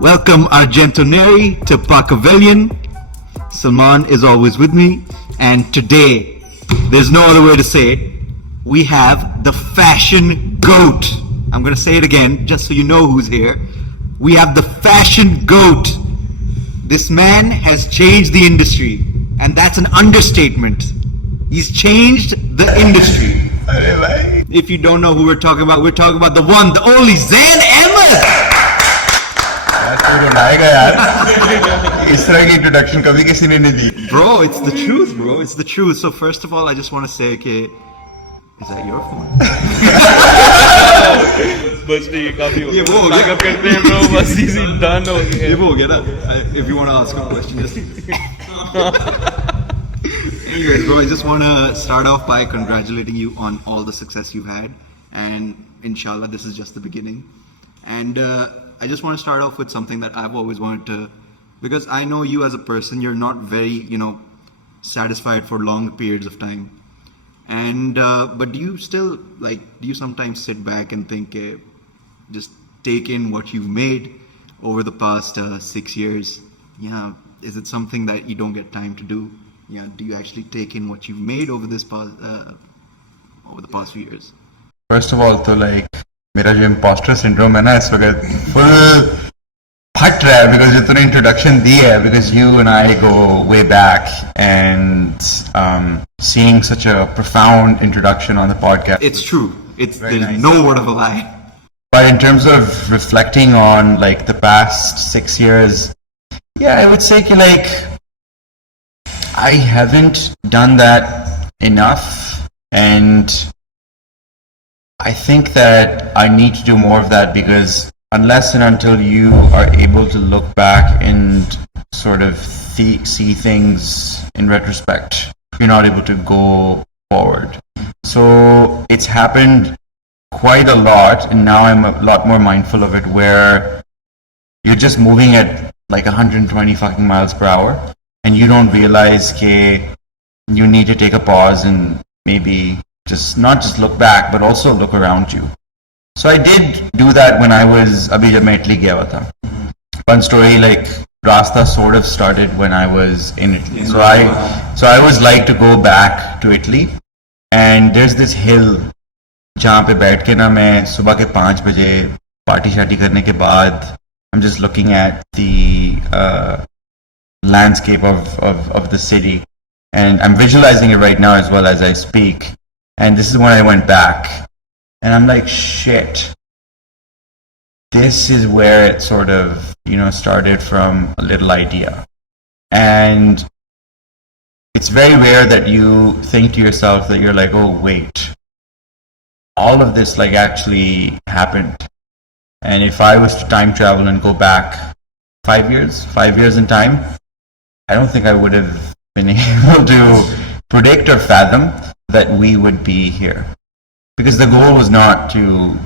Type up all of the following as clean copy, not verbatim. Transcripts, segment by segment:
Welcome Argentineri to Pakiavellian. Salman is always with me, and today, there's no other way to say it, we have the fashion GOAT. I'm gonna say it again, just so you know who's here. We have the fashion GOAT. This man has changed the industry, and that's an understatement. He's changed the industry. If you don't know who we're talking about the one, the only Zain Ahmad. Introduction kabhi kisi ne di. Bro, it's the truth, bro. It's the truth. So first of all, I just want to say, okay, is that your phone? ये वो हो गया करते हैं bro, बस easy done हो गया. ये वो हो गया ना. If you want to ask a question, just. Anyways, bro, I just want to start off by congratulating you on all the success you've had, and inshallah, this is just the beginning. And I just want to start off with something that I've always wanted to, because I know you as a person, you're not very, satisfied for long periods of time. And but do you still do you sometimes sit back and think, just take in what you've made over the past 6 years? Yeah, is it something that you don't get time to do? Yeah, do you actually take in what you've made over the past few years? First of all, तो मेरा जो imposter syndrome है ना इस वक्त full फट रहा है because जो तूने introduction दी है, because you and I go way back, and seeing such a profound introduction on the podcast. It's true. There's nice. No word of a lie. But in terms of reflecting on the past 6 years, yeah, I would say I haven't done that enough, and I think that I need to do more of that, because unless and until you are able to look back and sort of see things in retrospect, you're not able to go forward. So it's happened quite a lot, and now I'm a lot more mindful of it, where you're just moving at 120 fucking miles per hour, and you don't realize that you need to take a pause and maybe not just look back, but also look around you. So I did do that when I was abhi jab main Italy gaya hua tha. Fun story, Rastah sort of started when I was in Italy. So I always like to go back to Italy, and there's this hill जहाँ पे बैठ के ना मैं सुबह के 5 बजे party शार्टी करने के बाद I'm just looking at the landscape of the city, and I'm visualizing it right now as well as I speak. And this is when I went back, and I'm like, shit, this is where it sort of, started from a little idea. And it's very rare that you think to yourself that you're like, oh, wait, all of this actually happened. And if I was to time travel and go back 5 years in time, I don't think I would have been able to predict or fathom that we would be here. Because the goal was not to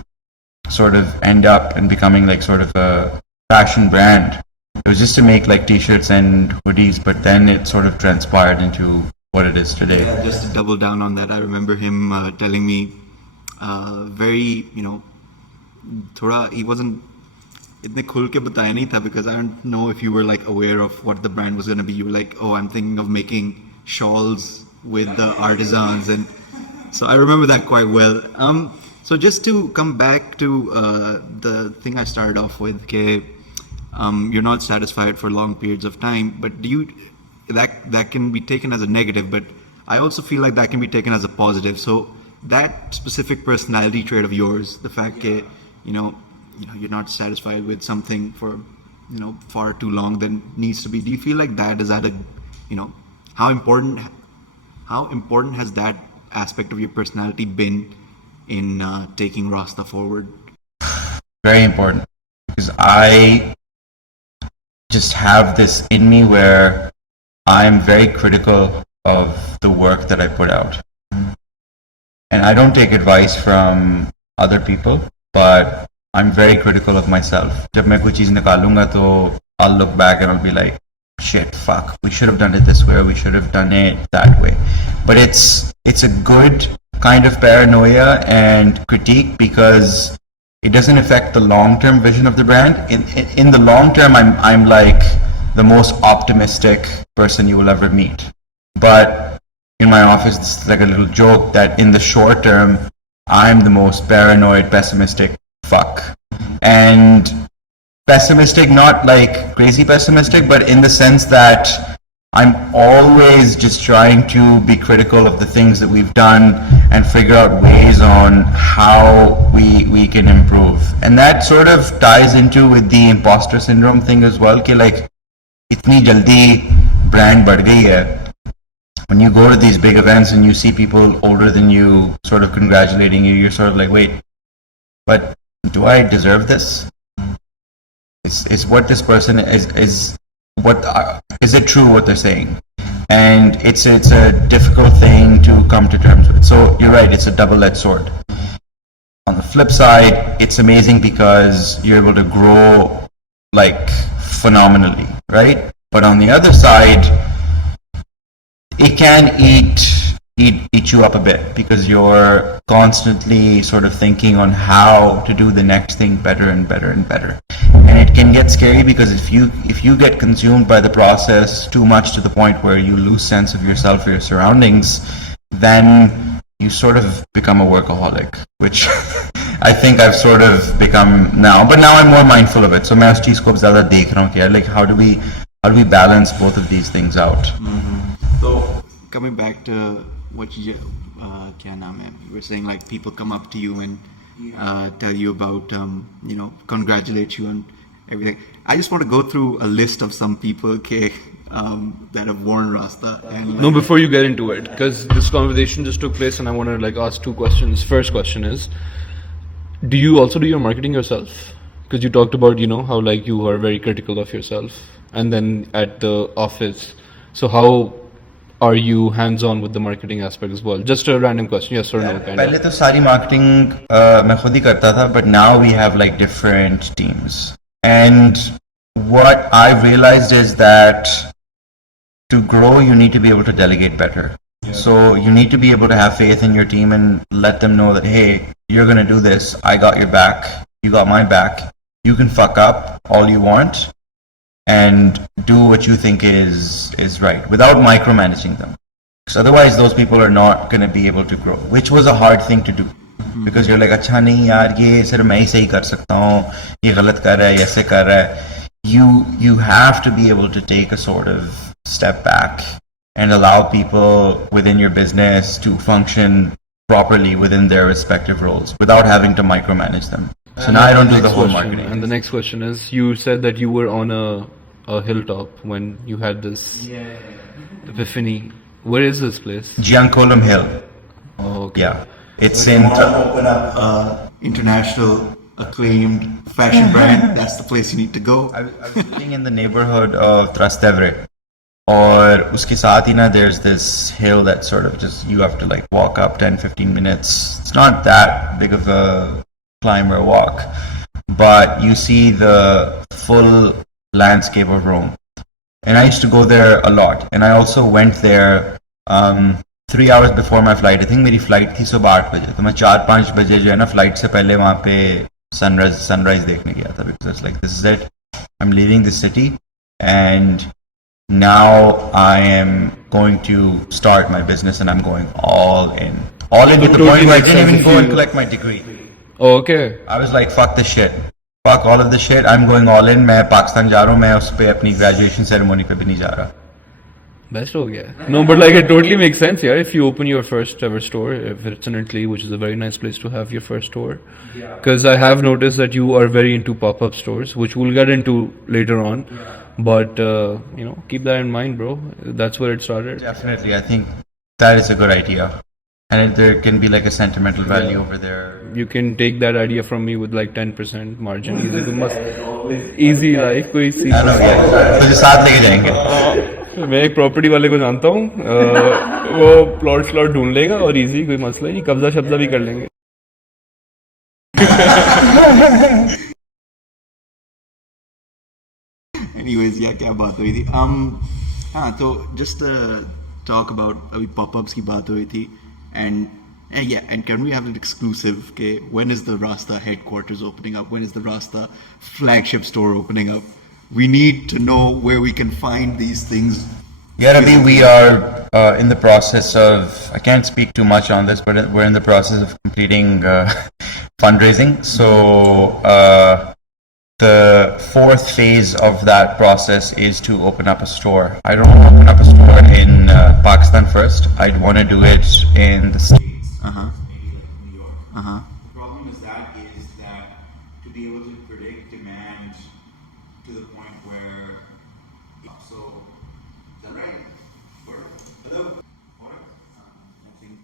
sort of end up and becoming sort of a fashion brand. It was just to make t-shirts and hoodies, but then it sort of transpired into what it is today. Yeah, just to double down on that, I remember him telling me very, he wasn't itne khul ke bataya nahi tha, because I don't know if you were aware of what the brand was going to be. You were like, oh, I'm thinking of making shawls with the artisans, and so I remember that quite well. So just to come back to the thing I started off with, you're not satisfied for long periods of time, but that can be taken as a negative, but I also feel that can be taken as a positive. So that specific personality trait of yours, the fact that you're not satisfied with something for far too long than needs to be, do you feel that is at a how important has that aspect of your personality been in taking Rastah forward? Very important, because I just have this in me where I am very critical of the work that I put out. And I don't take advice from other people, but I'm very critical of myself. जब मैं कोई चीज़ निकालूंगा तो I'll look back and I'll be like, shit, fuck, we should have done it this way, or we should have done it that way. But it's a good kind of paranoia and critique, because it doesn't affect the long-term vision of the brand. In the long term, I'm like the most optimistic person you will ever meet. But in my office, it's like a little joke that in the short term, I'm the most paranoid, pessimistic fuck. And pessimistic, not like crazy pessimistic, but in the sense that I'm always just trying to be critical of the things that we've done and figure out ways on how we can improve. And that sort of ties into with the imposter syndrome thing as well. Ki like, itni jaldi brand बढ़ गई है. When you go to these big events and you see people older than you sort of congratulating you, you're sort of like, wait, but do I deserve this? Is what this person is it true what they're saying? And it's a difficult thing to come to terms with. So you're right, it's a double-edged sword. On the flip side, it's amazing because you're able to grow like phenomenally, right? But on the other side, it can eat you up a bit because you're constantly sort of thinking on how to do the next thing better and better and better. And it can get scary because if you get consumed by the process too much to the point where you lose sense of yourself or your surroundings, then you sort of become a workaholic, which I think I've sort of become now. But now I'm more mindful of it. So मैं उस चीज़ को ज़्यादा देख रहा हूँ कि like how do we balance both of these things out? Mm-hmm. So coming back to what you were saying, like people come up to you and tell you about congratulate you on everything. I just want to go through a list of some people that have worn Rastah. And No, before you get into it, because this conversation just took place and I want to like ask two questions. First question is, do you also do your marketing yourself? Because you talked about how like you are very critical of yourself and then at the office, so how are you hands-on with the marketing aspect as well? Just a random question, yes or no? पहले तो सारी marketing मैं खुद ही करता था, but now we have like different teams. And what I've realized is that to grow, you need to be able to delegate better. Yeah. So you need to be able to have faith in your team and let them know that, hey, you're going to do this. I got your back. You got my back. You can fuck up all you want and do what you think is right without micromanaging them. Because otherwise those people are not going to be able to grow, which was a hard thing to do. Because you're like, अच्छा नहीं यार ये सिर्फ मैं ही सही कर सकता हूँ, ये गलत कर रहा है, ये ऐसे कर रहा है. You have to be able to take a sort of step back and allow people within your business to function properly within their respective roles without having to micromanage them. So now I don't do the whole marketing. And the next question is, you said that you were on a hilltop when you had this epiphany. Where is this place? Giancolum Hill. Oh, okay. Yeah. It's in... open up international acclaimed fashion brand. That's the place you need to go. I was living in the neighborhood of Trastevere. Or uske saath hi na, there's this hill that sort of just, you have to like walk up 10-15 minutes. It's not that big of a climb or walk, but you see the full landscape of Rome. And I used to go there a lot. And I also went there 3 hours before my flight. I think मेरी flight थी सुबह 8 बजे. तो मैं 4-5 बजे जो है ना flight से पहले वहाँ पे sunrise देखने गया था, because it's like, this is it. I'm leaving the city and now I am going to start my business and I'm going all in. All in to the point where I didn't even go and collect my degree. Oh, okay. I was like, fuck this shit. Fuck all of this shit. I'm going all in. मैं पाकिस्तान जा रहा हूँ. मैं उस पे अपनी graduation ceremony पे भी नहीं जा रहा. Best हो गया. No, but like it totally makes sense, yeah. If you open your first ever store, if it's in Italy, which is a very nice place to have your first store. Because I have noticed that you are very into pop-up stores, which we'll get into later on. But keep that in mind, bro. That's where it started. Definitely, I think that is a good idea, and there can be like a sentimental value over there. You can take that idea from me with like 10% margin. Easy like कोई सी. I know, yeah. तुझे साथ लेके जाएंगे. मैं एक property वाले को जानता हूँ. वो प्लॉट ढूंढ लेगा और इजी, कोई मसला नहीं. कब्जा शब्जा भी कर लेंगे. Anyways, yeah, क्या बात हुई थी? हाँ, तो just talk about अभी pop-ups की बात हुई थी, and Yeah, and can we have an exclusive? Okay, when is the Rastah headquarters opening up? When is the Rastah flagship store opening up? We need to know where we can find these things. Yeah, Rabi, we are in the process of, I can't speak too much on this, but we're in the process of completing fundraising. So the fourth phase of that process is to open up a store. I don't want to open up a store in Pakistan first. I'd want to do it in the States. Maybe like New York. The problem is that to be able to predict demand to the point where, so, is that right? Hello? I think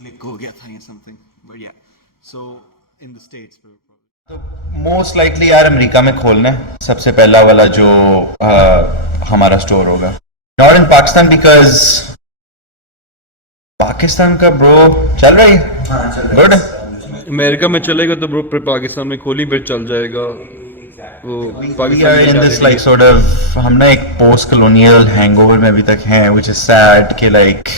click ho gaya tha ya something, but yeah. So in the States, most likely यार America में खोलना है सबसे पहला वाला जो हमारा store होगा. Not in Pakistan because Pakistan का ब्रो चल रही है गुड. अमेरिका में चलेगा तो ब्रो पाकिस्तान में खोली फिर चल जाएगा वो Pakistan in this like sort of हम ना एक पोस्ट कॉलोनियल हैंगओवर में अभी तक हैं व्हिच इज सैड कि लाइक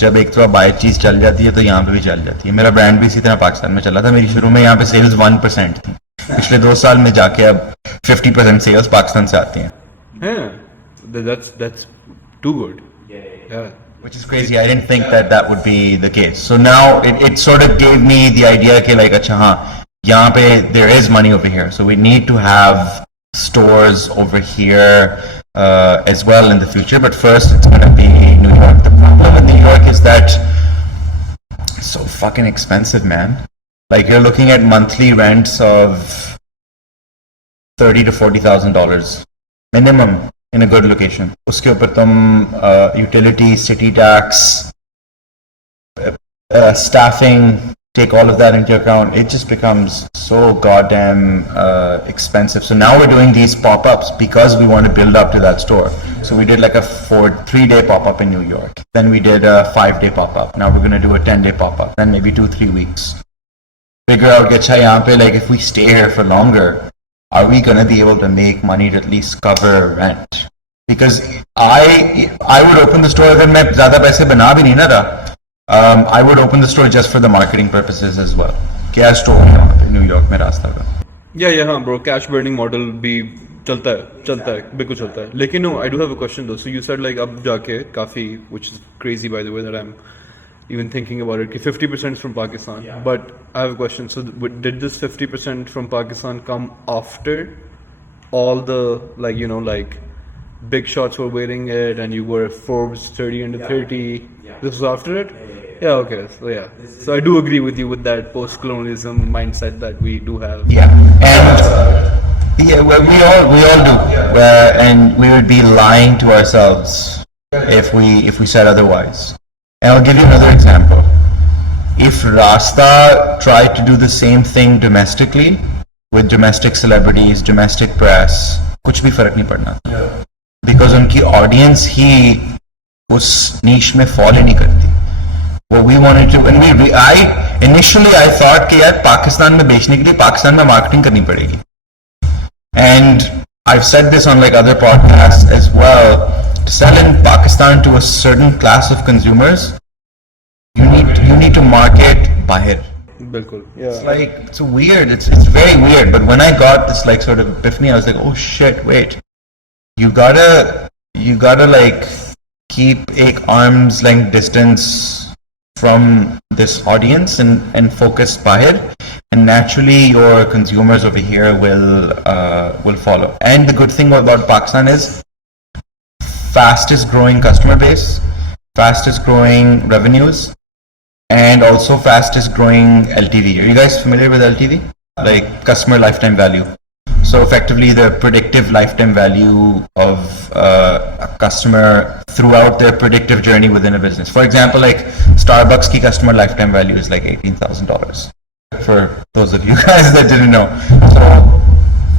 जब एक तो बाय चीज चल जाती है तो यहाँ पे भी चल जाती है. मेरा ब्रांड भी इसी तरह पाकिस्तान में चला था. मेरी शुरू में यहाँ पे सेल्स 1% थी. पिछले 2 साल में जाके अब 50% सेल्स पाकिस्तान से आती हैं. That's too good. Yeah. Which is crazy. I didn't think that would be the case. So now it sort of gave me the idea कि like अच्छा हाँ यहाँ पे there is money over here. So we need to have stores over here as well in the future. But first it's going to be New York. The problem with New York is that it's so fucking expensive, man. Like you're looking at monthly rents of $30,000 to $40,000 minimum in a good location. Uske upar tum utilities, city tax, staffing, take all of that into account. It just becomes so goddamn expensive. So now we're doing these pop-ups because we want to build up to that store. So we did like a 3-day pop-up in New York. Then we did a 5-day pop-up. Now we're going to do a 10-day pop-up. Then maybe 2-3 weeks. Figure out कि यहाँ पे like if we stay here for longer, are we going to be able to make money to at least cover rent? Because I would open the store अगर मैं ज़्यादा पैसे बना भी नहीं ना रहा. I would open the store just for the marketing purposes as well. क्या store है वहाँ पे न्यू यॉर्क में रास्ता का. Yeah, हाँ bro, cash burning model भी चलता है बिल्कुल चलता है. लेकिन no, I do have a question though. So you said like अब जाके काफी, which is crazy by the way that I'm even thinking about it, कि 50% from Pakistan. Yeah. But I have a question. So did this 50% from Pakistan come after all the like you know like big shots were wearing it and you were Forbes 30 under 30? Yeah. This was after it? Yeah, okay. So yeah. So I do agree with you with that post-colonialism mindset that we do have. Yeah. And yeah, well, we all do. And we would be lying to ourselves if we said otherwise. And I'll give you another example. If Rastah tried to do the same thing domestically with domestic celebrities, domestic press, कुछ भी फर्क नहीं पड़ना. Because उनकी audience ही उस niche में fall ही नहीं करती. What we wanted to, and initially I thought कि यार पाकिस्तान में बेचने के लिए पाकिस्तान में marketing करनी पड़ेगी. And I've said this on like other podcasts as well. To sell in Pakistan to a certain class of consumers, you need to market bahir. Bilkul. Yeah. It's like it's weird. It's very weird. But when I got this like sort of epiphany, I was like, oh shit, wait. You gotta like keep a arm's length distance from this audience and focus bahir, and naturally your consumers over here will follow. And the good thing about Pakistan is fastest growing customer base, fastest growing revenues, and also fastest growing LTV. Are you guys familiar with LTV? Like customer lifetime value. So effectively the predictive lifetime value of a customer throughout their predictive journey within a business. For example, like Starbucks ki customer lifetime value is like $18,000. For those of you guys that didn't know. So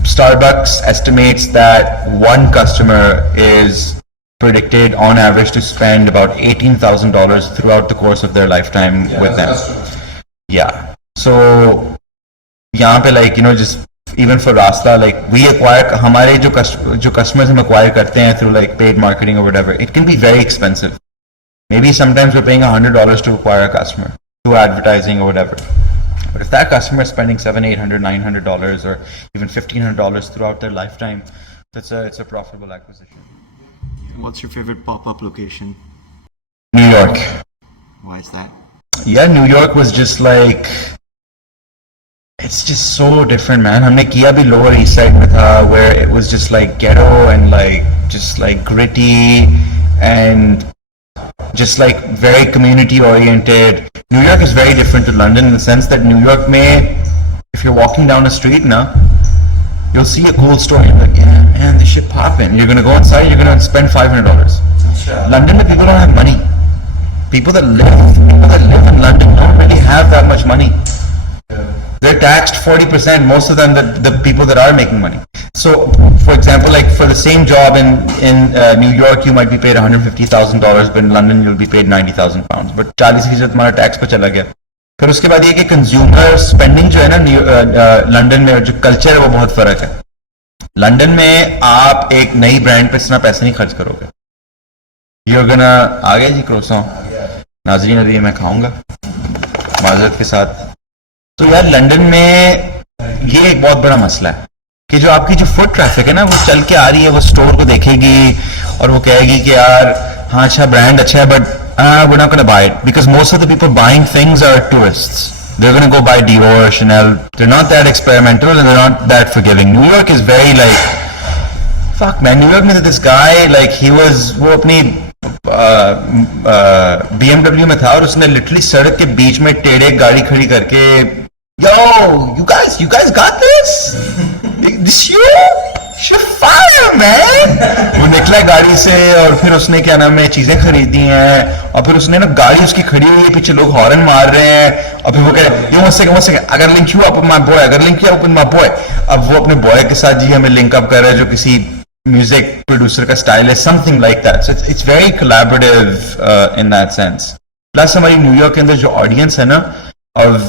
Starbucks estimates that one customer is predicted on average to spend about $18,000 throughout the course of their lifetime with them. Yeah. So यहाँ पे like you know just even for Rastah, like we acquire हमारे जो customers हम acquire करते हैं through like paid marketing or whatever, it can be very expensive. Maybe sometimes we're paying $100 to acquire a customer. through advertising or whatever. But if that customer is spending $700, $800, $900 or even $1,500 throughout their lifetime, it's a profitable acquisition. What's your favorite pop-up location? New York. Why is that? Yeah, New York was just like, it's just so different, man. हमने किया भी Lower East Side में था, where it was just like ghetto and like just like gritty and just like very community oriented. New York is very different to London in the sense that New York में, if you're walking down the street now, you'll see a cool store and you're like, yeah, man, this shit popping. You're gonna go inside, you're gonna spend $500. London, people don't have money. People that live in London don't really have that much money. They're taxed 40%, most of them the people that are making money. So, for example, like for the same job in New York, you might be paid $150,000, but in London you'll be paid 90,000 pounds. But 40% तुम्हारा tax पे चला गया. फिर उसके बाद ये कि consumer spending जो है ना लंदन में जो कल्चर है वो बहुत फर्क है. लंदन में आप एक नई ब्रांड पे इतना पैसे नहीं खर्च करोगे. You're gonna आगे जी क्रोसों नाजरीन अभी मैं खाऊंगा माजरत के साथ. तो यार लंदन में ये एक बहुत बड़ा मसला है कि जो आपकी जो फुट ट्रैफिक है ना वो चल के आ रही है, वो स्टोर को देखेगी और वो कहेगी कि यार हाँ अच्छा ब्रांड अच्छा है but we're not going to buy it because most of the people buying things are tourists. They're going to go buy Dior, Chanel. They're not that experimental and they're not that forgiving. New York is very like, fuck man, New York में this guy like he was वो अपनी BMW में था और उसने literally सड़क के बीच में टेढ़े गाड़ी खड़ी करके yo you guys got this you're fire man. वो निकला गाड़ी से और फिर उसने क्या नाम है चीजें खरीदी हैं और फिर उसने ना गाड़ी उसकी खड़ी हुई है पीछे लोग हॉर्न मार रहे हैं और फिर वो कह रहे one second I gotta link you up with my boy अब वो अपने बॉय के साथ जी हमें लिंक अप कर रहा है जो किसी म्यूजिक प्रोड्यूसर का स्टाइल है something like that. So it's very collaborative in that sense. Plus हमारी न्यूयॉर्क के अंदर जो ऑडियंस है ना of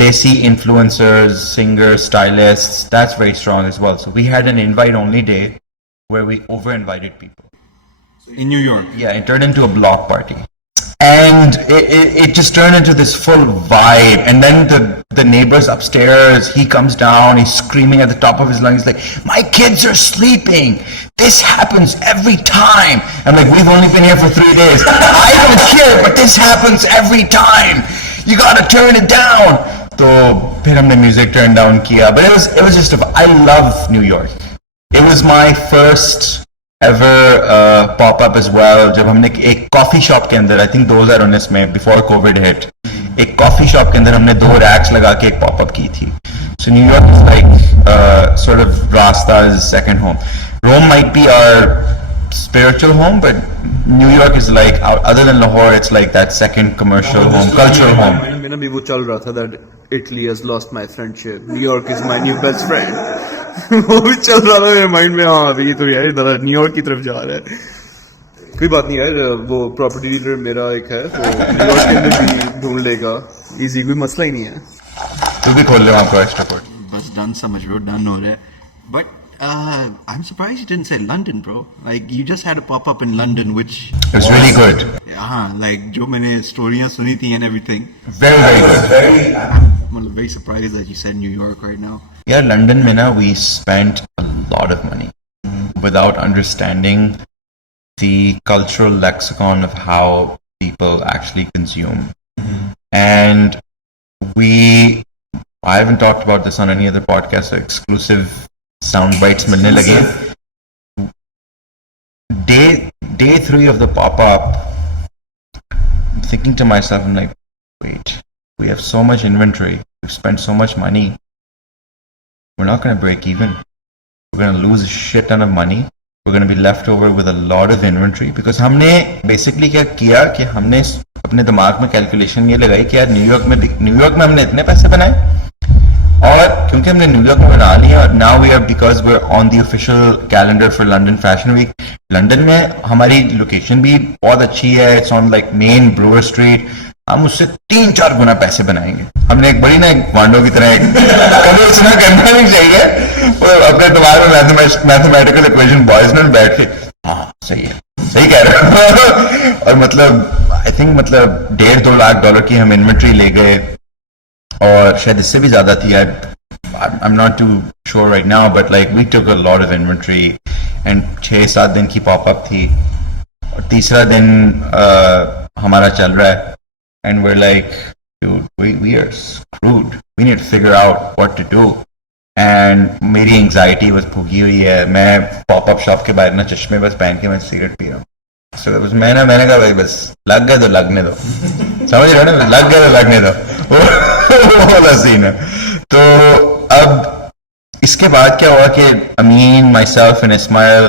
Desi influencers, singers, stylists, that's very strong as well. So we had an invite-only day where we over-invited people. In New York? Yeah, it turned into a block party. And it just turned into this full vibe. And then the neighbors upstairs, he comes down, he's screaming at the top of his lungs, like, my kids are sleeping. This happens every time. I'm like, we've only been here for 3 days. I don't care, but this happens every time. You gotta turn it down. तो फिर हमने music turn down किया but it was just I love New York. It was my first ever pop-up as well जब हमने एक coffee shop के अंदर I think 2019 में before COVID hit एक कॉफी शॉप के अंदर हमने 2 रैक्स लगा के एक पॉपअप की थी. So New York is like sort of Rastah's second home. Rome might be our spiritual home but New York is like other than Lahore it's like that second commercial home, cultural home. मेरा भी वो चल रहा था that Italy has lost my friendship. New York is my new best friend. वो भी चल रहा था मेरे माइंड में. हाँ अभी तो यार इधर न्यूयॉर्क की तरफ जा रहा है. कोई बात नहीं यार वो प्रॉपर्टी डीलर मेरा एक है तो न्यूयॉर्क के अंदर भी ढूंढ लेगा. इजी कोई मसला ही नहीं है. तू भी खोल ले वहाँ पर एक्स्ट्रा कोड. बस डन समझ लो डन हो रहा है. But I'm surprised you didn't say London, bro. Like you just had a pop-up in London, which was really good. Yeah, like जो मैंने स्टोरियाँ सुनी थी and everything. Very good. I'm very surprised that you said New York right now. Yeah, London में ना we spent a lot of money without understanding the cultural lexicon of how people actually consume. And I haven't talked about this on any other podcast. Exclusive sound bites मिलने लगे. Day 3 of the pop-up, I'm thinking to myself, I'm like, wait, we have so much inventory, we've spent so much money, we're not going to break even. We're going to lose a shit ton of money. We're going to be left over with a lot of inventory because हमने basically क्या किया कि हमने अपने दिमाग में calculation ये लगाई कि यार न्यूयॉर्क में हमने इतने पैसे बनाए और क्योंकि हमने न्यूयॉर्क में बना लिया now we are because we are on the official calendar for London fashion week. London में हमारी लोकेशन भी बहुत अच्छी है. It's on like main Brewer Street. हम उससे 3-4 गुना पैसे बनाएंगे. हमने एक बड़ी ना एक वांडो की तरह कभी इतना करना नहीं चाहिए. अपने दिमाग में मैथमेटिकल इक्वेशन बॉयज में बैठ के हाँ सही है सही कह रहे हो और मतलब आई थिंक मतलब 1.5-2 लाख की हम इन्वेंट्री ले गए और शायद इससे भी ज्यादा थी. I'm not too sure right now, but like we took a lot of inventory and 6-7 दिन की pop-up थी और तीसरा दिन हमारा चल रहा है and we're like, dude, we are screwed. We need to figure out what to do. And मेरी एंग्जाइटी बस भुगी हुई है. मैं पॉपअप शॉप के बाहर ना चश्मे बस पहन के मैं सिगरेट पी रहा हूँ. So बस मैंने कहा भाई बस लग गए तो लगने दो. समझ रहे हो ना, लग गए तो लगने दो. वो वाला सीन है. तो अब इसके बाद क्या हुआ कि अमीन, myself and Ismail,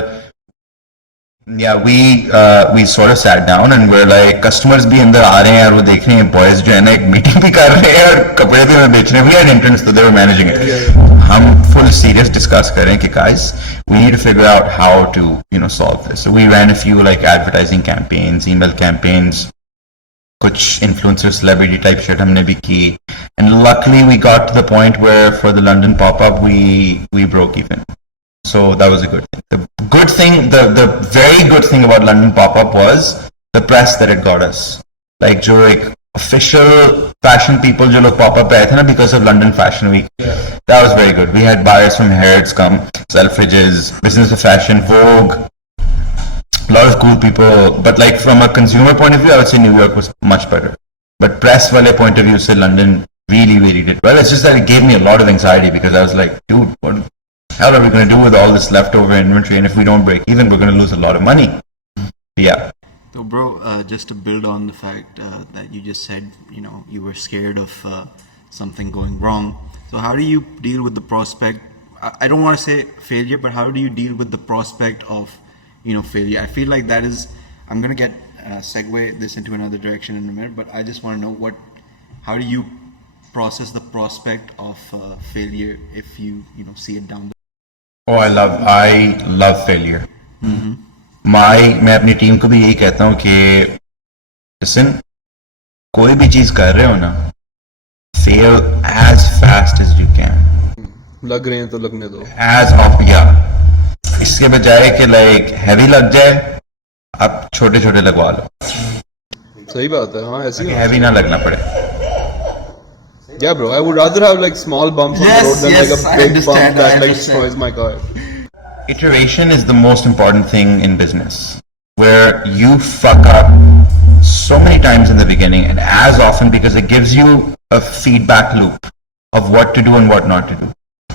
yeah, we sort of sat down and we're like, customers भी अंदर आ रहे हैं और वो देख रहे हैं boys जो है ना एक मीटिंग भी कर रहे हैं और कपड़े भी बेच रहे हैं. We had interns, so they were managing it. हम full serious discuss कर रहे हैं कि guys, we need to figure out how to solve this. So we ran a few like advertising campaigns, email campaigns, कुछ influencer celebrity type shit हमने भी की. And luckily we got to the point where for the London pop-up we broke even. So that was a good thing. The good thing, the very good thing about London pop-up was the press that it got us. Like जो एक official fashion people जो लोग pop-up पे आए थे ना because of London Fashion Week. Yeah. That was very good. We had buyers from Harrods come, Selfridges, Business of Fashion, Vogue, a lot of cool people. But like from a consumer point of view, I would say New York was much better. But press वाले point of view से London really did well. It's just that it gave me a lot of anxiety because I was like, dude, what the hell are we going to do with all this leftover inventory? And if we don't break even, we're going to lose a lot of money. Yeah. So, bro, just to build on the fact that you just said, you were scared of something going wrong. So, how do you deal with the prospect? I don't want to say failure, but how do you deal with the prospect of, failure? I feel like that is. I'm gonna get segue this into another direction in a minute, but I just want to know how do you process the prospect of failure if you see it down the. Oh, I love failure. Mm-hmm. मैं अपनी team को भी यही कहता हूँ कि listen, कोई भी चीज कर रहे हो ना, fail as fast as you can. लग रहे हैं तो लगने दो. As of yeah. इसके बजाय कि like heavy लग जाए, आप छोटे लगवा लो. सही बात है. हाँ ऐसी heavy ना लगना पड़े. Yeah, bro. I would rather have like small bumps on the road than like a big bump that like destroys my car. Iteration is the most important thing in business, where you fuck up so many times in the beginning and as often because it gives you a feedback loop of what to do and what not to do.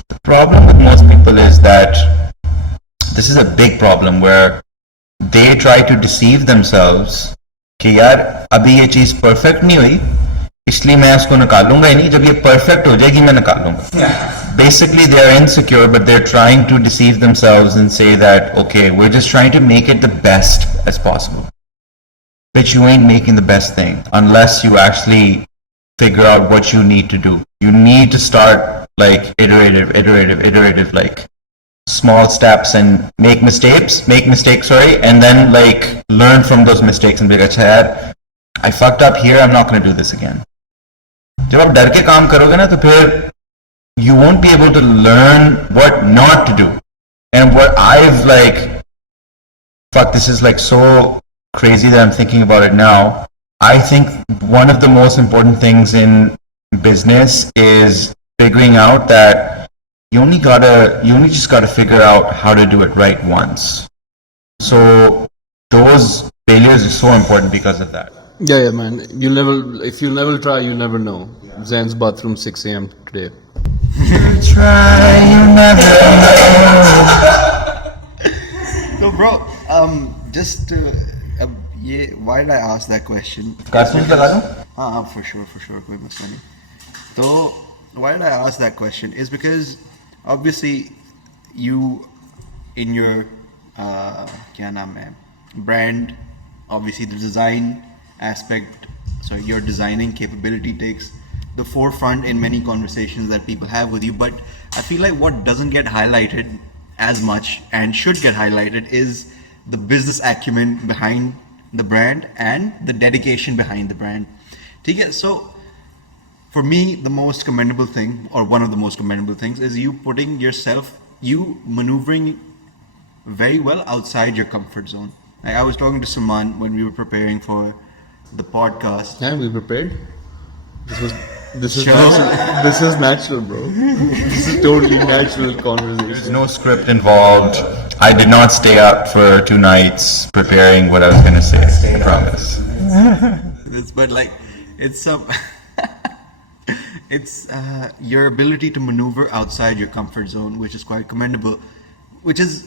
The problem with most people is that this is a big problem where they try to deceive themselves कि यार अभी ये चीज perfect नहीं हुई इसलिए मैं इसको निकालूंगा ही नहीं, जब ये perfect हो जाएगी मैं निकालूंगा. Basically they are insecure but they're trying to deceive themselves and say that okay, we're just trying to make it the best as possible. But you ain't making the best thing unless you actually figure out what you need to do. You need to start like iterative, like small steps and make mistakes, and then like learn from those mistakes and be like, अच्छा I fucked up here, I'm not going to do this again. जब आप डर के काम करोगे ना तो फिर you won't be able to learn what not to do. And what I've like, fuck, this is like so crazy that I'm thinking about it now. I think one of the most important things in business is figuring out that you only just gotta figure out how to do it right once. So those failures are so important because of that. Yeah, man. If you never try, you never know. Zain's bathroom 6 a.m. today. Try, you never know. So, bro, just why did I ask that question? For sure, कोई मसला नहीं. So, why did I ask that question? Is because obviously you in your क्या नाम है brand, obviously the design aspect, so your designing capability takes the forefront in many conversations that people have with you. But I feel like what doesn't get highlighted as much and should get highlighted is the business acumen behind the brand and the dedication behind the brand. Okay, so for me, the most commendable thing, or one of the most commendable things, is you maneuvering very well outside your comfort zone. I was talking to Suman when we were preparing for the podcast. Can we prepared? This is Sure. natural. This is natural, bro. This is totally natural There's conversation. no script involved. I did not stay up for 2 nights preparing what I was going to say. I promise. But like, it's some, it's your ability to maneuver outside your comfort zone, which is quite commendable. Which is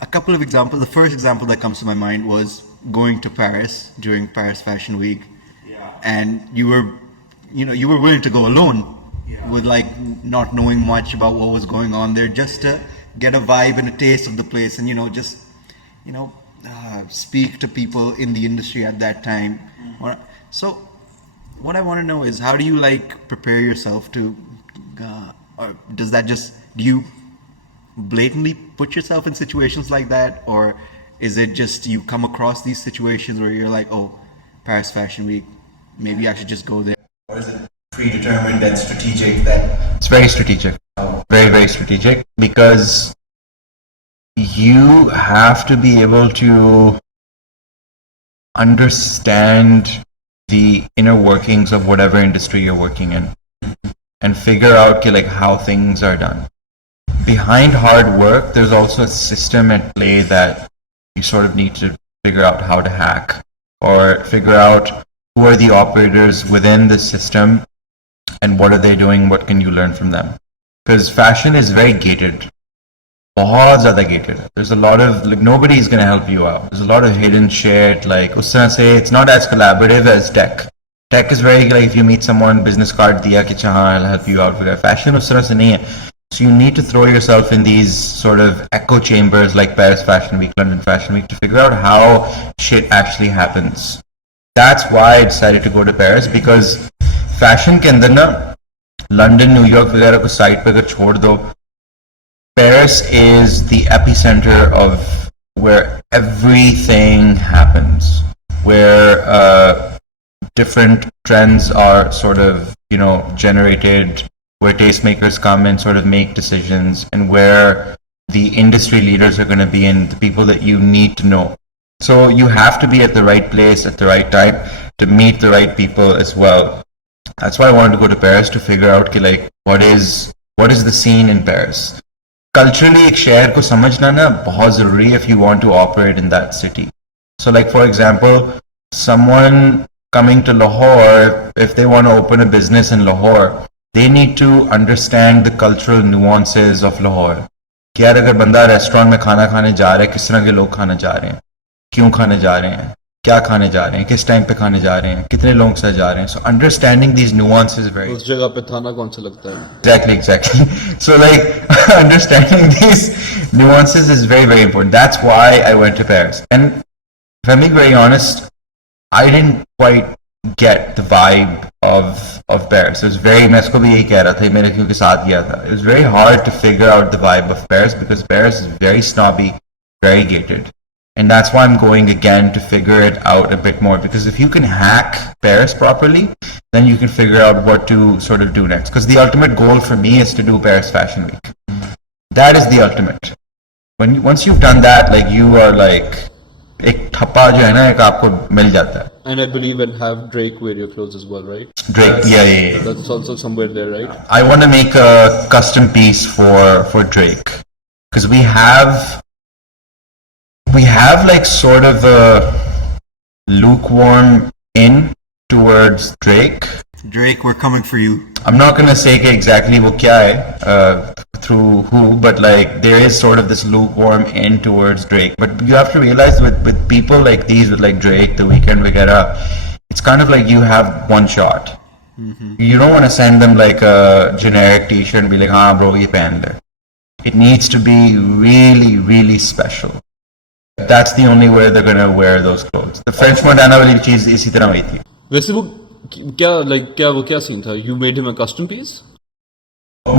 a couple of examples. The first example that comes to my mind was going to Paris during Paris Fashion Week, and you were willing to go alone with like not knowing much about what was going on there, just to get a vibe and a taste of the place, and just speak to people in the industry at that time. So what I want to know is, how do you like prepare yourself to or do you blatantly put yourself in situations like that, or is it just you come across these situations where you're like, oh, Paris Fashion Week, maybe I should just go there? Or is it predetermined and strategic? It's very strategic. Very, very strategic, because you have to be able to understand the inner workings of whatever industry you're working in and figure out like how things are done. Behind hard work, there's also a system at play that you sort of need to figure out how to hack, or figure out who are the operators within the system and what are they doing, what can you learn from them. Because fashion is very gated. बहुत ज़्यादा gated. There's a lot of, like, nobody's going to help you out. There's a lot of hidden shit, like, उस तरह से, it's not as collaborative as tech. Tech is very, like, if you meet someone, business card दिया कि हाँ, I'll help you out with that. Fashion उस तरह से नहीं है. So you need to throw yourself in these sort of echo chambers like Paris Fashion Week, London Fashion Week, to figure out how shit actually happens. That's why I decided to go to Paris, because fashion के अंदर ना London, New York वगैरह को side पे अगर छोड़ दो, Paris is the epicenter of where everything happens, where different trends are sort of, generated, where tastemakers come and sort of make decisions, and where the industry leaders are going to be, and the people that you need to know. So you have to be at the right place at the right time to meet the right people as well. That's why I wanted to go to Paris, to figure out like what is the scene in Paris. Culturally, एक शहर को समझना ना बहुत ज़रूरी if you want to operate in that city. So like, for example, someone coming to Lahore, if they want to open a business in Lahore, they need to understand the cultural nuances of Lahore. कि यार अगर बंदा restaurant में खाना खाने जा रहा है, किस तरह के लोग खाने जा रहे हैं, क्यों खाने जा रहे हैं, क्या खाने जा रहे हैं, किस टाइम पे खाने जा रहे हैं, कितने लोग से जा रहे हैं. So understanding these nuances is very. उस जगह पे खाना कौन सा लगता है? Exactly. So like understanding these nuances is very, very important. That's why I went to Paris. And if I'm being very honest, I didn't quite get the vibe of Paris. It was very, मैं इसको भी यही कह रहा था, मेरे क्योंकि साथ गया था. It was very hard to figure out the vibe of Paris, because Paris is very snobby, very gated. And that's why I'm going again, to figure it out a bit more. Because if you can hack Paris properly, then you can figure out what to sort of do next. Because the ultimate goal for me is to do Paris Fashion Week. That is the ultimate. Once you've done that, like, you are like, एक ठप्पा जो है ना, एक आपको मिल जाता है. And I believe and have Drake wear your clothes as well, right? Drake, yeah. That's also somewhere there, right? I want to make a custom piece for Drake, because we have like sort of a lukewarm in towards Drake. Drake, we're coming for you. I'm not gonna say exactly वो क्या है, through who, but like there is sort of this lukewarm in towards Drake. But you have to realize with people like these, with like Drake, The Weeknd, वगैरह, it's kind of like you have one shot. Mm-hmm. You don't want to send them like a generic T-shirt and be like, हाँ bro, ये पहन ले. It needs to be really, really special. That's the only way they're gonna wear those clothes. The French Montana वाली चीज इसी तरह हुई थी. वैसे वो क्या सीन था? You made him a custom piece? No.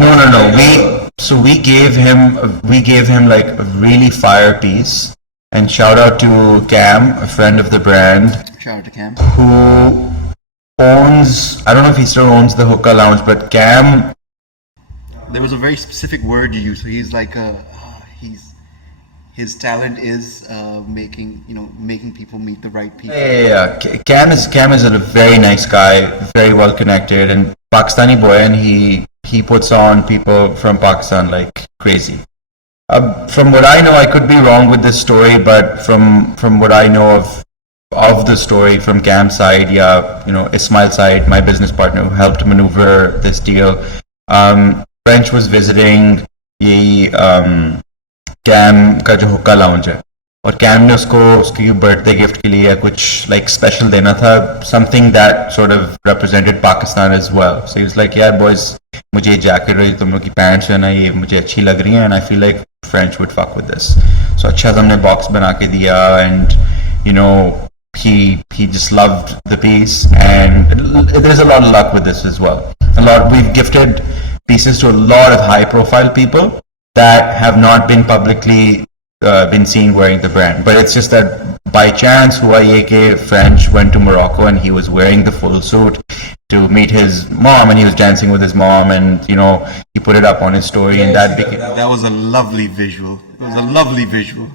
We gave him like a really fire piece. And shout out to Cam, a friend of the brand. Shout out to Cam. Who owns, I don't know if he still owns the Hookah Lounge, but Cam. There was a very specific word you used. So he's like his talent is making people meet the right people. Yeah. Cam is a very nice guy, very well connected, and Pakistani boy, and he puts on people from Pakistan like crazy. From what I know, I could be wrong with this story, but from what I know of the story from Cam's side, Ismail's side, my business partner who helped maneuver this deal, French was visiting ये Cam का जो हुक्का lounge है, और Cam ने उसकी birthday gift के लिए कुछ like special देना था, something that sort of represented Pakistan as well. So he was like, yeah boys, मुझे ये जैकेट और तुम लोग की पैंट्स है ना, ये मुझे अच्छी लग रही हैं, and I feel like French would fuck with this. So अच्छा हमने बॉक्स बना के दिया, and he just loved the piece, and there's a lot of luck with this as well. We've gifted pieces to a lot of high profile people that have not been publicly been seen wearing the brand, but it's just that by chance hua ye ke French went to Morocco and he was wearing the full suit to meet his mom, and he was dancing with his mom, and he put it up on his story, and that was a lovely visual. It was a lovely visual.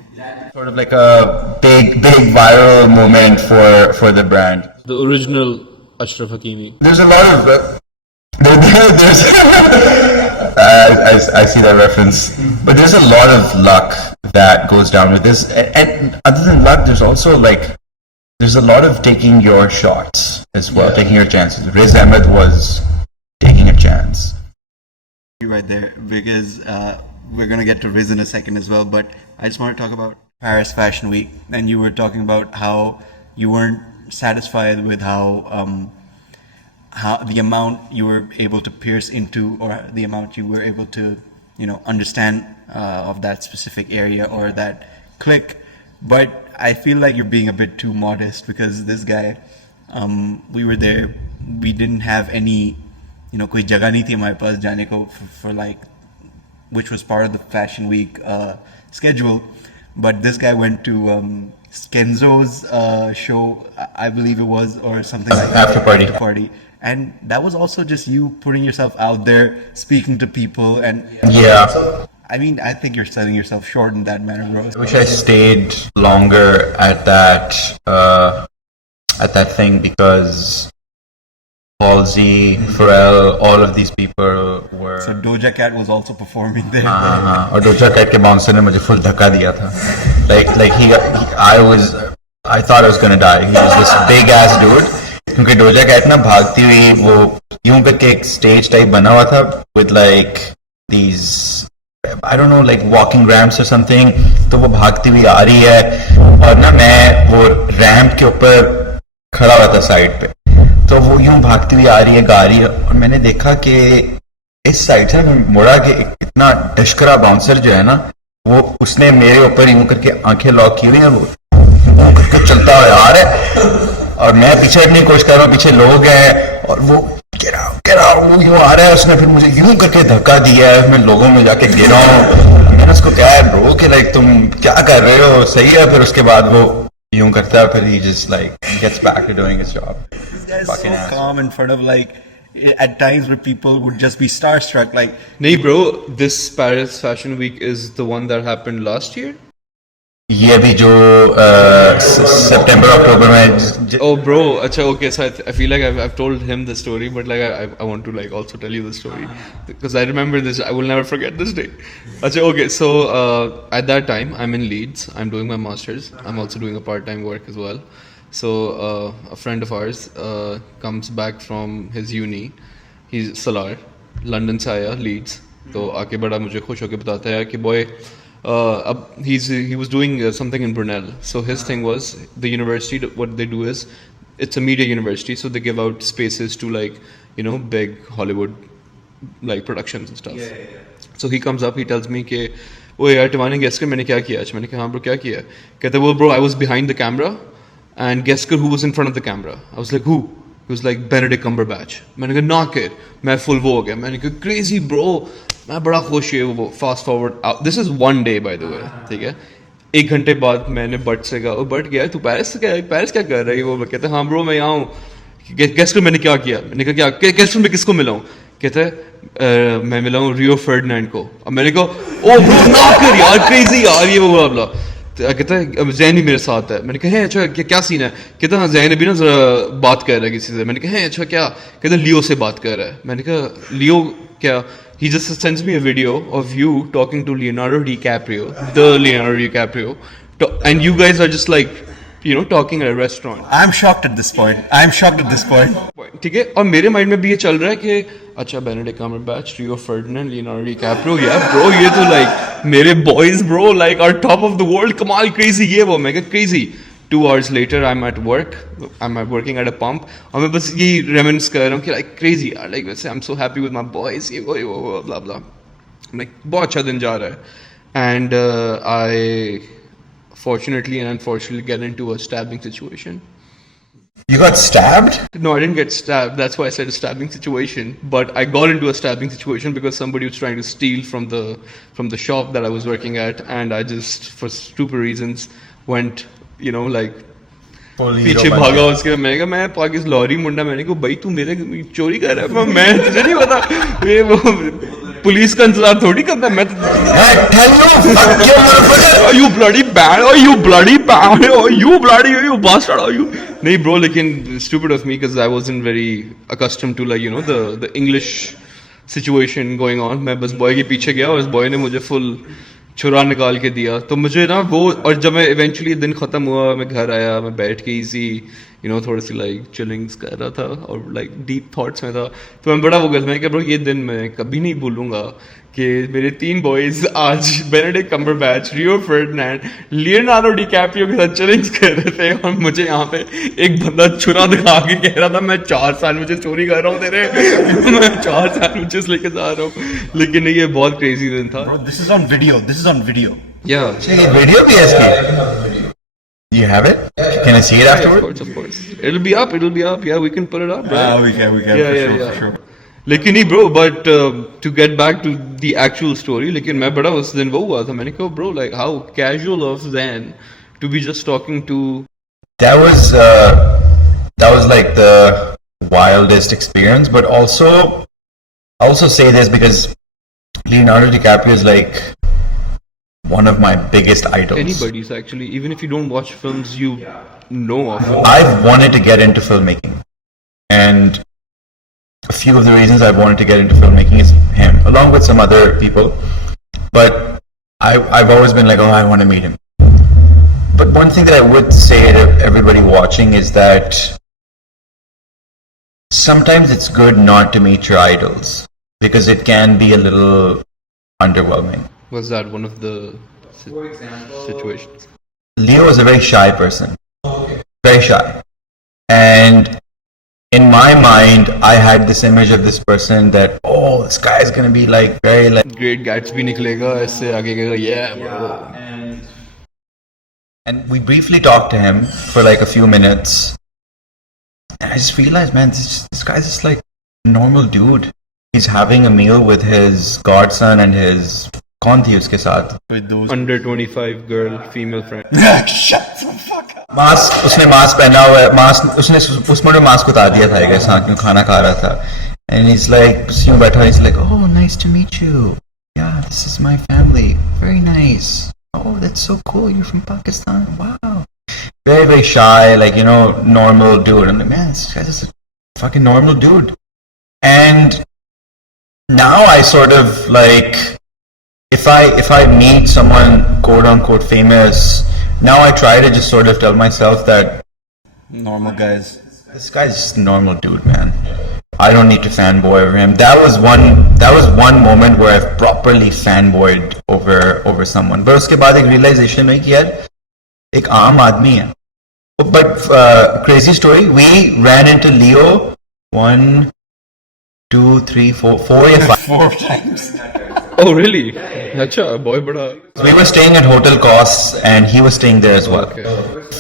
Sort of like a big viral moment for the brand. The original Ashraf Hakimi. There's a lot of there's I see that reference, but there's a lot of luck that goes down with this, and other than luck, there's also there's a lot of taking your shots as well, taking your chances. Zain Ahmad was taking a chance. Right there, because we're gonna get to Riz in a second as well, but I just want to talk about Paris Fashion Week, and you were talking about how you weren't satisfied with how the amount you were able to pierce into, or the amount you were able to understand of that specific area or that clique. But I feel like you're being a bit too modest, because this guy, we were there, we didn't have any koi jagah nahi thi hamare paas jaane ko for which was part of the Fashion Week schedule, but this guy went to Kenzo's show, I believe it was, or something like that. After party. And that was also just you putting yourself out there, speaking to people, and I mean, I think you're selling yourself short in that manner, bro. I wish I stayed longer at that thing, because Halsey, Pharrell, all of these people were. So Doja Cat was also performing there. और Doja Cat के bouncer ने मुझे full धक्का दिया था. I thought I was gonna die. He was this big ass dude. क्योंकि Doja cat ना भागती हुई वो यूं करके एक स्टेज टाइप बना हुआ था with these I don't know walking ramps or something, तो वो भागती हुई आ रही है, और ना मैं वो रैंप के ऊपर खड़ा हुआ था साइड पे, तो वो यूं भागती हुई आ रही है, गा रही है, और मैंने देखा कि इस साइड से मैं मुड़ा के इतना डशकरा बाउंसर जो है ना, वो उसने मेरे ऊपर यूं करके आंखें लॉक की हुई है, वो करके चलता हुआ आ रहा है, और मैं पीछे हटने की कोशिश कर रहा हूँ, पीछे लोग हैं, और वो गिरा वो यूं आ रहा है, उसने फिर मुझे यूं करके धक्का दिया है, मैं लोगों में जाके गिरा हूँ, मैंने उसको कहा है ब्रो कि तुम क्या कर रहे हो, सही है, फिर उसके बाद वो यूं करता है, फिर he just gets back to doing his job. This guy is so calm in front of at times where people would just be starstruck. Nahi bro, this Paris Fashion Week is the one that happened last year? ये भी जो September October में. Oh bro, अच्छा, okay, so I feel like I've told him the story, but I want to also tell you the story, because I remember this. I will never forget this day. अच्छा, okay, so at that time I'm in Leeds. I'm doing my masters. I'm also doing a part-time work as well. So a friend of ours comes back from his uni. He's Salar, London से आया, Leeds. तो आके बड़ा मुझे खुश होके बताता है कि boy, he was doing something in Brunel. So his thing was, the university, what they do is, it's a media university, so they give out spaces to big Hollywood productions and stuff. Yeah. So he comes up, he tells me कि ओ यार टिवाने guess कर मैंने क्या किया आज. मैंने कहा हाँ bro क्या किया. कहता well bro, I was behind the camera and guess कर who was in front of the camera. I was like who? He was like Benedict Cumberbatch. मैंने कहा knock it. मैं full वो हो गया. मैंने कहा crazy bro. मैं बड़ा खुश है वो. Fast forward. This is one day by the way. ठीक है. एक घंटे बाद मैंने बट से कहा बट गया तू पेरिस क्या कर रही है. वो कहता हाँ ब्रो मैं यहाँ हूँ. गेस कर मैंने क्या किया. मैंने कहा क्या गेस कर मैं किसको मिला हूँ. कहता है मैं मिला हूँ रियो फर्डिनेंड को. अब मैंने कहा ओ ब्रो ना कर यार, क्रेजी यार ये वो बला. कहता है जैन भी मेरे साथ है. मैंने कहा अच्छा क्या सीन है. कहता हाँ जैन अभी ना जरा बात कर रहा है किसी से. मैंने कहा है अच्छा क्या. कहता लियो से बात कर रहा है. मैंने कहा लियो क्या. He just sends me a video of you talking to Leonardo DiCaprio, the Leonardo DiCaprio, and you guys are just like, you know, talking at a restaurant. I'm shocked at this point. ठीक है. और मेरे mind में भी ये चल रहा है कि अच्छा Benedict Cumberbatch, Rio Ferdinand, Leonardo DiCaprio, यार ब्रो ये तो लाइक मेरे boys bro, like are top of the world, कमाल क्रेजी ये वो. मैं कहा crazy. 2 hours later I'm at work, I'm working at a pump, और मैं बस यही रेमिनिस कर रहा हूँ कि लाइक क्रेजी यार, लाइक वैसे I'm so happy with my boys, ये वो blah blah. लाइक बहुत अच्छा दिन जा रहा है. And I fortunately and unfortunately get into a stabbing situation. You got stabbed? No, I didn't get stabbed. That's why I said a stabbing situation. But I got into a stabbing situation because somebody was trying to steal from the shop that I was working at, and I just, for stupid reasons, went, you know, like पीछे भागा उसके. मैंने कहा मैं Pakistan lorry मुंडा. मैंने कहा भाई तू मेरे चोरी कर रहा है, मैं तुझे नहीं पता. ये वो पुलिस का इंतजार थोड़ी करता है. मैं you bloody bad, oh you bloody bad, oh you bloody, you bastard, oh you. नहीं bro, लेकिन stupid of me because I wasn't very accustomed to, like, you know, the English situation going on. मैं बस boy के पीछे गया और उस boy ने मुझे फुल छुरा निकाल के दिया. तो मुझे ना वो, और जब मैं इवेंचुअली दिन ख़त्म हुआ, मैं घर आया, मैं बैठ के इजी यू नो थोड़ी सी लाइक चिलिंग्स कर रहा था और लाइक डीप थॉट्स में था. तो मैं बड़ा वो गलत, मैं क्या ब्रो ये दिन मैं कभी नहीं भूलूंगा कि मेरे 3 बॉयज आज Benedict Cumberbatch, Rio Ferdinand, Leonardo DiCaprio के साथ चिलिंग्स कर रहे थे और मुझे यहाँ पे एक बंदा छुरा दिखा के कह रहा था मैं 4 सैंडविचेस चोरी कर रहा हूँ तेरे, मैं 4 सैंडविचेस लेके जा रहा हूँ. लेकिन ये बहुत क्रेजी दिन था. Bro, this is on video. Yeah. Video भी है इसकी? You have it? Can I see it afterwards? Of course. It'll be up. Yeah, we can put it up. Right? We can. For sure. लेकिन नहीं bro, but to get back to the actual story, लेकिन मैं बड़ा उस दिन वो हुआ था. मैंने कहा bro, like how casual of Zain to be just talking to. That was like the wildest experience, but also I also say this because Leonardo DiCaprio is like one of my biggest idols. Anybody's actually, even if you don't watch films, you know of him. I've wanted to get into filmmaking, and a few of the reasons I've wanted to get into filmmaking is him, along with some other people. But I've always been like, oh, I want to meet him. But one thing that I would say to everybody watching is that sometimes it's good not to meet your idols because it can be a little underwhelming. Was that one of the situations? Leo is a very shy person. Very shy. And in my mind, I had this image of this person that, oh, this guy is going to be like very like... Great Gatsby niklega, aise aage gayega, yeah, bro. And we briefly talked to him for like a few minutes. And I just realized, man, this guy's just like a normal dude. He's having a meal with his godson and his... कौन थी उसके साथ? Under 25 girl, female friend. Shut the fuck up. Mask, उसने mask पहना हुआ है. Mask उसने उसमें मास्क उतार दिया था एक साथ में खाना खा रहा था. And he's like, यूं बैठा, he's like, oh, nice to meet you. Yeah, this is my family. Very nice. Oh, that's so cool. You're from Pakistan. Wow. Very, very shy, like, you know, normal dude. I'm like, man, this guy's just a fucking normal dude. And now I sort of like, if I meet someone quote unquote famous, now I try to just sort of tell myself that normal guys. This guy's just a normal dude, man. I don't need to fanboy over him. That was one moment where I've properly fanboyed over someone. But उसके बाद एक realization हुई कि यार एक आम आदमी है. But crazy story. We ran into Leo 1, 2, 3, 4 या 5 4 times. Oh really? अच्छा boy बड़ा. We were staying at Hotel Costs and he was staying there as well. Okay.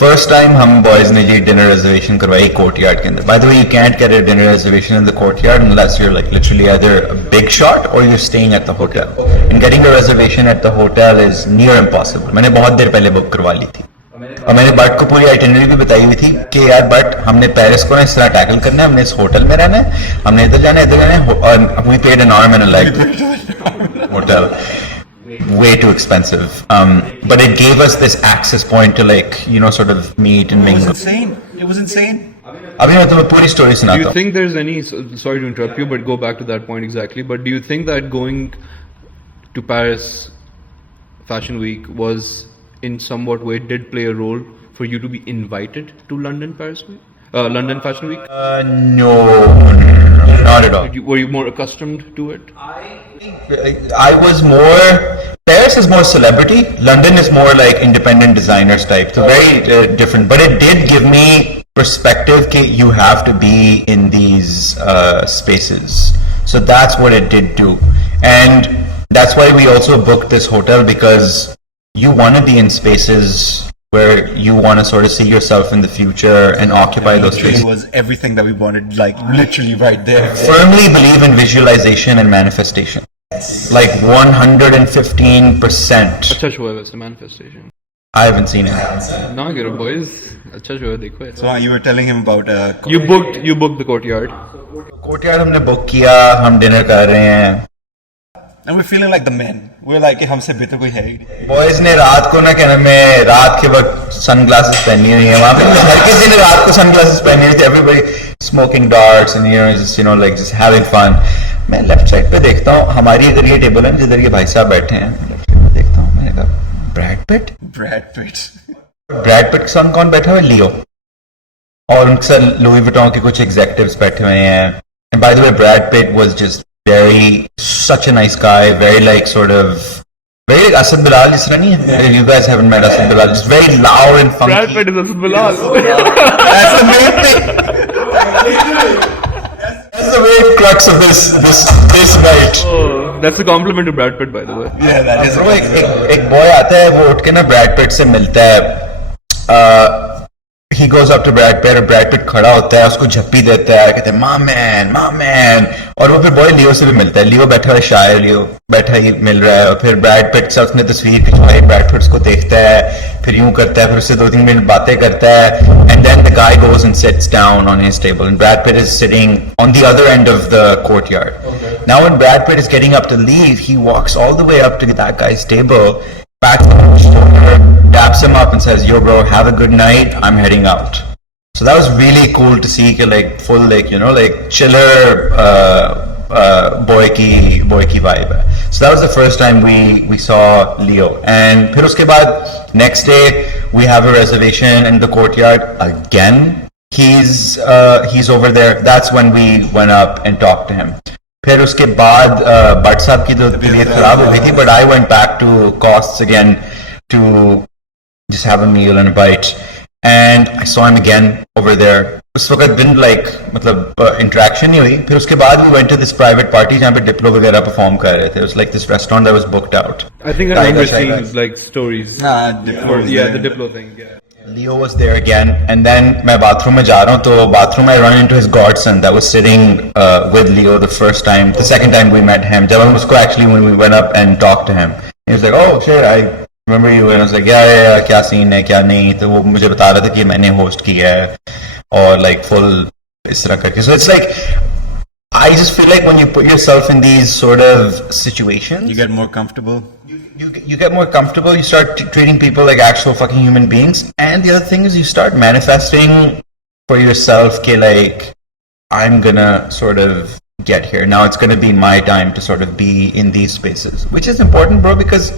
First time हम boys ने जी dinner reservation करवाई courtyard के अंदर. By the way, you can't get a dinner reservation in the courtyard unless you're like literally either a big shot or you're staying at the hotel. And getting a reservation at the hotel is near impossible. मैंने बहुत देर पहले book करवा ली थी. और मैंने but को पूरी itinerary भी बताई हुई थी कि यार बट हमने पेरिस को ना इस तरह टैकल करना है, हमने इस होटल में रहना है, हमने इधर जाना है, और we paid an arm and a leg hotel. Way too expensive. But it gave us this access point to like, you know, sort of meet and mingle. It was insane. अभी मैं तुम्हें पूरी स्टोरी Do सुनाता you हूँ. think there's any, sorry to interrupt you, but go back to that point exactly, but do you think that going to Paris Fashion Week was in somewhat way did play a role for you to be invited to London Fashion Week? No, not at all. Were you more accustomed to it? I was more. Paris is more celebrity. London is more like independent designers type. So very different. But it did give me perspective that you have to be in these spaces. So that's what it did do. And that's why we also booked this hotel, because you want to be in spaces where you want to sort of see yourself in the future and occupy those spaces. It was everything that we wanted, like literally right there. Firmly believe in visualization and manifestation. Like 115%. अच्छा show है वैसे manifestation. I haven't seen it. ना गिरो boys. अच्छा show है देखो. So you were telling him about You booked the courtyard. Courtyard हमने book किया, हम डिनर कर रहे हैं. and we're feeling like the men. We're like हमसे बेहतर कोई है ही नहीं. बॉयज ने रात को ना कहना मैं रात के वक्त सनग्लासेस पहनी हुई है वहाँ पे. हर किसी ने रात को सनग्लासेस पहनी हुई थी. Everybody smoking darts and like just having fun. मैं लेफ्ट साइड पे देखता हूँ, हमारी अगर ये टेबल है जिधर ये भाई साहब बैठे हैं, लेफ्ट साइड पे देखता हूँ, मैंने कहा ब्रैड पिट के साथ कौन बैठा हुआ है? लियो. और उनके साथ लुई विटॉन के कुछ एग्जीक्यूटिव्स बैठे हुए हैं. And by the way Brad Pitt was just such a nice guy, very like Asad Bilal, जिस तरह नहीं है? You guys haven't met Asad Bilal, just very loud and funky. Brad Pitt is Asad Bilal. That's the main thing. That's the main crux of this night. Oh, that's a compliment to Brad Pitt, by the way. Yeah, that is. Bro, एक boy आता है, वो उठ के ना Brad Pitt से मिलता है. He goes up to Brad Pitt और Brad Pitt खड़ा होता है, उसको झप्पी देता है, कहते हैं my man. और वो फिर बॉय लियो से भी मिलता है. लियो बैठा है, शायर लियो बैठा ही मिल रहा है. और फिर ब्रैड पिट से उसने तस्वीर खिंचवाई. ब्रैड पिट उसको देखता है, फिर यूं करता है, फिर उससे 2-3 मिनट बातें करता है. And then the guy goes and sits down on his table and Brad Pitt is sitting on the other end of the courtyard. Okay. Now when Brad Pitt is getting up to leave, he walks all the way up to that guy's table, pats him on the shoulder, daps him up and says, yo bro, have a good night, I'm heading out. So that was really cool to see, like full like chiller boy ki vibe. So that was the first time we saw Leo. And फिर उसके बाद next day we have a reservation in the courtyard again. He's over there. That's when we went up and talked to him. फिर उसके बाद but साहब की तो तबीयत खराब हो गई थी, but I went back to Costs again to just have a meal and a bite, and I saw him again over there. उस वक्त दिन मतलब interaction नहीं हुई. फिर उसके बाद we went to this private party जहाँ पे डिप्लो वगैरह perform कर रहे थे. It was like this restaurant that was booked out. I think I remember seeing like stories. The Diplo thing. Yeah. Leo was there again, and then मैं bathroom में जा रहा हूँ, तो bathroom I run into his godson that was sitting with Leo the first time. The second time we met him, जब हम उसको actually when we went up and talked to him, he was like, oh shit, I remember you, and I was like, yeah, क्या scene है क्या नहीं. तो वो मुझे बता रहा था कि मैंने host किया है और like full इस तरह करके. So it's like I just feel like when you put yourself in these sort of situations, you get more comfortable. You get more comfortable. You start treating people like actual fucking human beings. And the other thing is you start manifesting for yourself, okay, like I'm gonna sort of get here. Now it's gonna be my time to sort of be in these spaces, which is important, bro, because